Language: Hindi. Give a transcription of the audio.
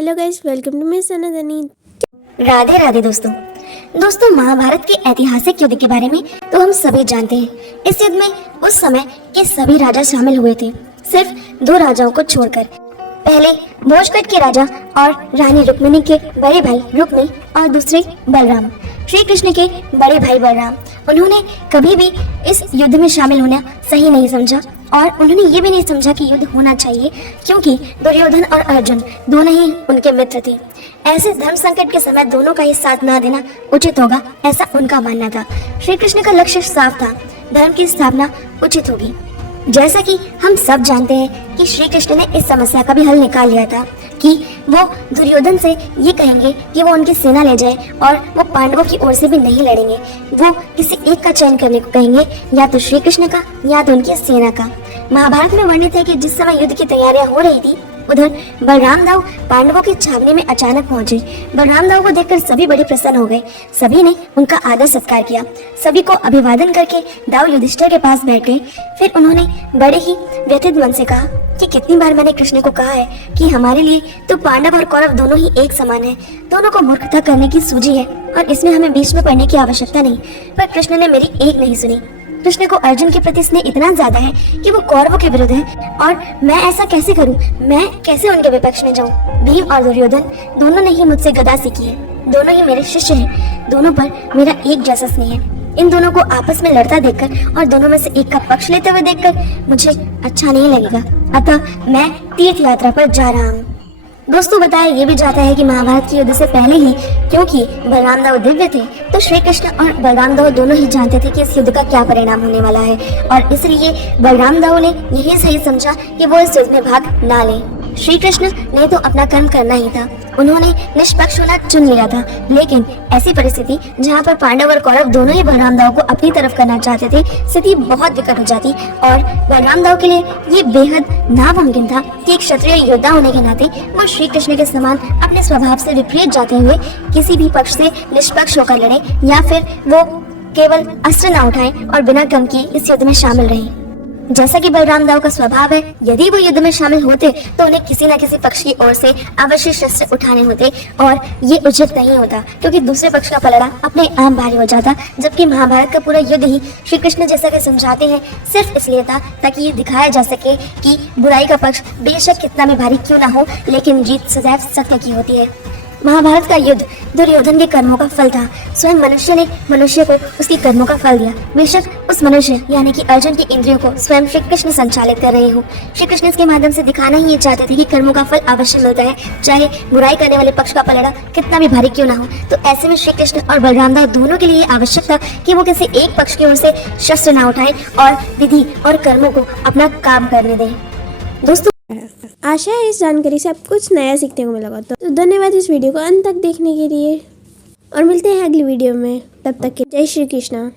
Hello guys, welcome to my Sanatani. Radhe Radhe दोस्तों महाभारत के ऐतिहासिक युद्ध के बारे में तो हम सभी जानते हैं। इस युद्ध में उस समय के सभी राजा शामिल हुए थे, सिर्फ 2 राजाओं को छोड़कर। पहले भोजकट के राजा और रानी रुक्मिणी के बड़े भाई रुक्मी और दूसरे बलराम, श्री कृष्ण के बड़े भाई बलराम। उन्होंने कभी भी इस युद्ध में शामिल होना सही नहीं समझा और उन्होंने ये भी नहीं समझा कि युद्ध होना चाहिए, क्योंकि दुर्योधन और अर्जुन दोनों ही उनके मित्र थे। ऐसे धर्म संकट के समय दोनों का ही साथ ना देना उचित होगा, ऐसा उनका मानना था। श्री कृष्ण का लक्ष्य साफ था, धर्म की स्थापना उचित होगी। जैसा कि हम सब जानते हैं कि श्री कृष्ण ने इस समस्या का भी हल निकाल लिया था कि वो दुर्योधन से ये कहेंगे कि वो उनकी सेना ले जाए और वो पांडवों की ओर से भी नहीं लड़ेंगे। वो किसी एक का चयन करने को कहेंगे, या तो श्री कृष्ण का या तो उनकी सेना का। महाभारत में वर्णित है कि जिस समय युद्ध की तैयारियां हो रही थी, उधर बलराम दाऊ पांडवों की छावनी में अचानक पहुंचे। बलराम दाऊ को देखकर सभी बड़े प्रसन्न हो गए। सभी ने उनका आदर सत्कार किया, सभी को अभिवादन करके दाऊ युधिष्ठिर के पास बैठ गए। फिर उन्होंने बड़े ही व्यथित मन से कहा कि कितनी बार मैंने कृष्ण को कहा है कि हमारे लिए तो पांडव और कौरव दोनों ही एक समान है, दोनों को मूर्खता करने की सूझी है और इसमें हमें बीच में पड़ने की आवश्यकता नहीं। पर कृष्ण ने मेरी एक नहीं सुनी। कृष्ण को अर्जुन के प्रति स्नेह इतना ज्यादा है कि वो कौरवों के विरुद्ध है, और मैं ऐसा कैसे करूं? मैं कैसे उनके विपक्ष में जाऊं? भीम और दुर्योधन दोनों ने ही मुझसे गदा सीखी है, दोनों ही मेरे शिष्य हैं, दोनों पर मेरा एक जैसा स्नेह है। इन दोनों को आपस में लड़ता देखकर और दोनों में से एक का पक्ष लेते हुए देखकर मुझे अच्छा नहीं लगेगा, अतः मैं तीर्थ यात्रा पर जा रहा हूँ। दोस्तों, बताया ये भी जाता है कि महाभारत के युद्ध से पहले ही, क्योंकि बलराम दाऊ दिव्य थे, तो श्री कृष्ण और बलराम दाऊ दोनों ही जानते थे कि इस युद्ध का क्या परिणाम होने वाला है, और इसलिए बलराम दाऊ ने यही सही समझा कि वो इस युद्ध में भाग ना ले। श्री कृष्ण ने तो अपना कर्म करना ही था, उन्होंने निष्पक्ष होना चुन लिया था। लेकिन ऐसी परिस्थिति जहाँ पर पांडव और कौरव दोनों ही बलराम दाऊ को अपनी तरफ करना चाहते थे, स्थिति बहुत विकट हो जाती और बलराम दाऊ के लिए ये बेहद नामुमकिन था कि एक क्षत्रिय योद्धा होने के नाते वो श्री कृष्ण के समान अपने स्वभाव से विपरीत जाते हुए किसी भी पक्ष से निष्पक्ष होकर लड़े, या फिर वो केवल अस्त्र न उठाएं और बिना कर्म किए इस युद्ध में शामिल रहे। जैसा कि बलराम दाऊ का स्वभाव है, यदि वो युद्ध में शामिल होते तो उन्हें किसी न किसी पक्ष की ओर से अवश्य शस्त्र उठाने होते, और ये उचित नहीं होता, क्योंकि दूसरे पक्ष का पलड़ा अपने आप भारी हो जाता। जबकि महाभारत का पूरा युद्ध ही श्री कृष्ण जैसा कि समझाते हैं सिर्फ इसलिए था ताकि ये दिखाया जा सके कि बुराई का पक्ष बेशक कितना भी भारी क्यों ना हो, लेकिन जीत सदैव सत्य की होती है। महाभारत का युद्ध दुर्योधन के कर्मों का फल था। स्वयं मनुष्य ने मनुष्य को उसके कर्मों का फल दिया। बेशक उस मनुष्य यानी कि अर्जुन की इंद्रियों को स्वयं श्री कृष्ण संचालित कर रहे हो। श्री कृष्ण इसके माध्यम से दिखाना ही ये चाहते थे कि कर्मों का फल अवश्य मिलता है, चाहे बुराई करने वाले पक्ष का पलड़ा कितना भी भारी क्यों ना हो। तो ऐसे में श्री कृष्ण और बलराम दाऊ दोनों के लिए आवश्यक था कि वो किसी एक पक्ष की ओर से शस्त्र न उठाए और विधि और कर्मों को अपना काम करने दें। दोस्तों, आशा है इस जानकारी से आपको कुछ नया सीखने को मिला होगा। तो धन्यवाद इस वीडियो को अंत तक देखने के लिए, और मिलते हैं अगली वीडियो में। तब तक के जय श्री कृष्ण।